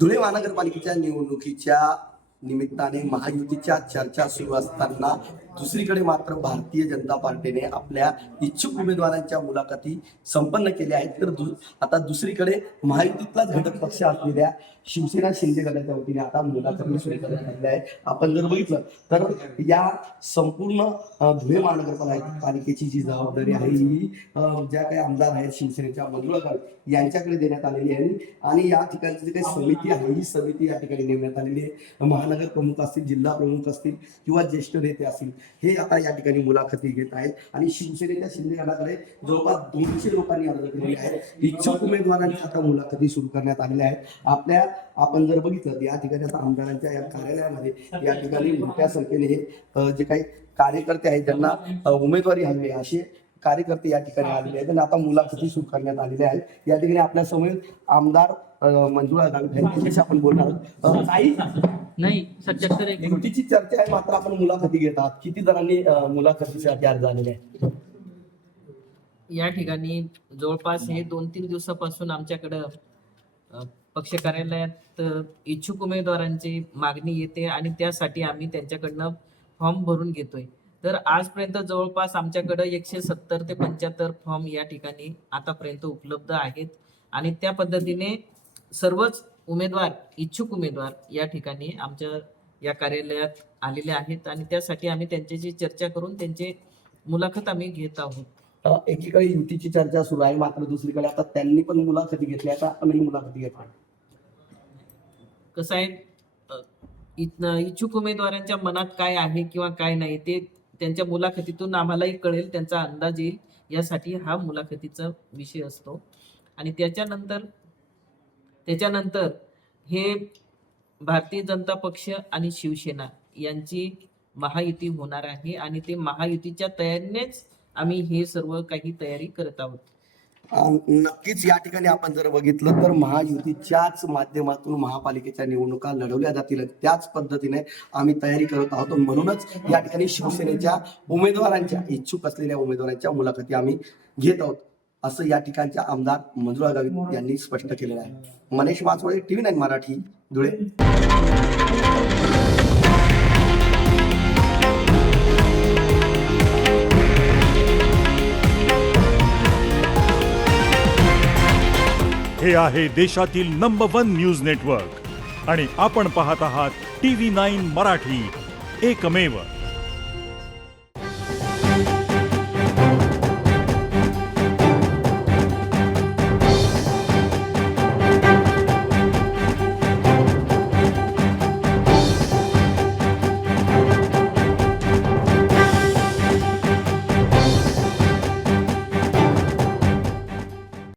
धुळे महानगरपालिकेच्या निवडणुकीच्या निमित्ताने महायुतीच्या चर्चा सुरू असताना दुसरीकडे मात्र भारतीय जनता पार्टीने आपल्या इच्छुक उमेदवारांच्या मुलाखती संपन्न केल्या आहेत. तर आता दुसरीकडे महायुतीतलाच घटक पक्ष असलेल्या शिवसेना शिंदे गटाच्या वतीने आता मुलाखती सुरू करण्यात आलेल्या आहे. आपण जर बघितलं तर या संपूर्ण धुळे महानगरपालिकेची जी जबाबदारी आहे ही ज्या काही आमदार आहेत शिवसेनेच्या मंजुळाकर यांच्याकडे देण्यात आलेली आहे. आणि या ठिकाणची जी काही समिती आहे ही समिती या ठिकाणी नेमण्यात आलेली आहे. महानगर प्रमुख असतील, जिल्हा प्रमुख असतील किंवा ज्येष्ठ नेते असतील, हे आता या ठिकाणी मुलाखती घेत आहेत. आणि शिवसेनेच्या शिंदे गटाकडे जवळपास 200 लोकांनी अर्ज केलेले आहेत. इच्छुक उमेदवारांनी आता मुलाखती सुरू करण्यात आलेल्या आहेत. आपण जर बघितलं या ठिकाणी आता आमदारांच्या या कार्यालयामध्ये या ठिकाणी मोठ्या संख्येने हे जे काही कार्यकर्ते आहेत ज्यांना उमेदवारी हवी आहे असे कार्यकर्ते या ठिकाणी आलेले आहेत आणि आता मुलाखती सुरू करण्यात आलेल्या आहेत. या ठिकाणी आपल्या समोर आमदार मंजुळा गावित यांच्याशी आपण बोलणार आहोत. नाही 77 युतीची चर्चा आहे मात्र आपण मुलाखती घेत आहात. किती जणांनी मुलाखतीसाठी अर्ज आलेले आहेत? या ठिकाणी जवळपास हे 2-3 दिवसापासून आमच्याकडं पक्ष कार्यालयात इच्छुक उमेदवारांची मागणी येते आणि त्यासाठी आम्ही त्यांच्याकडनं फॉर्म भरून घेतोय. तर आजपर्यंत जवळपास आमच्याकडं 170 ते 75 फॉर्म या ठिकाणी आतापर्यंत उपलब्ध आहेत आणि त्या पद्धतीने सर्वच उमेदवार, इच्छुक उमेदवार या ठिकाणी आमच्या या कार्यालयात आलेले आहेत आणि त्यासाठी आम्ही त्यांच्याशी चर्चा करून त्यांची मुलाखत आम्ही घेत आहोत. एकीकडे युतीची चर्चा सुरू आहे मात्र दुसरीकडे आता त्यांनी पण मुलाखती घेतल्या, आता आपणही मुलाखती घेतल्या. कसं आहे, इच्छुक उमेदवारांच्या मनात काय आहे किंवा काय नाही ते त्यांच्या मुलाखतीतून आम्हालाही कळेल, त्यांचा अंदाज येईल, यासाठी हा मुलाखतीचा विषय असतो. आणि त्याच्यानंतर हे भारतीय जनता पक्ष आणि शिवसेना यांची महायुती होणार आहे आणि ते महायुतीच्या तयारीनेच आम्ही हे सर्व काही तयारी करत आहोत. नक्कीच या ठिकाणी आपण जर बघितलं तर महायुतीच्याच माध्यमातून महापालिकेच्या निवडणुका लढवल्या जातील त्याच पद्धतीने आम्ही तयारी करत आहोत. म्हणूनच या ठिकाणी शिवसेनेच्या उमेदवारांच्या इच्छुक असलेल्या उमेदवारांच्या मुलाखती आम्ही घेत आहोत असं या ठिकाणच्या आमदार मंजुळा गावित यांनी स्पष्ट केलेलं आहे. मनीष माचोळे, TV9 मराठी, धुळे. हे आहे देशातील नंबर 1 न्यूज नेटवर्क आणि आपण पाहत आहात TV9 मराठी, एकमेव.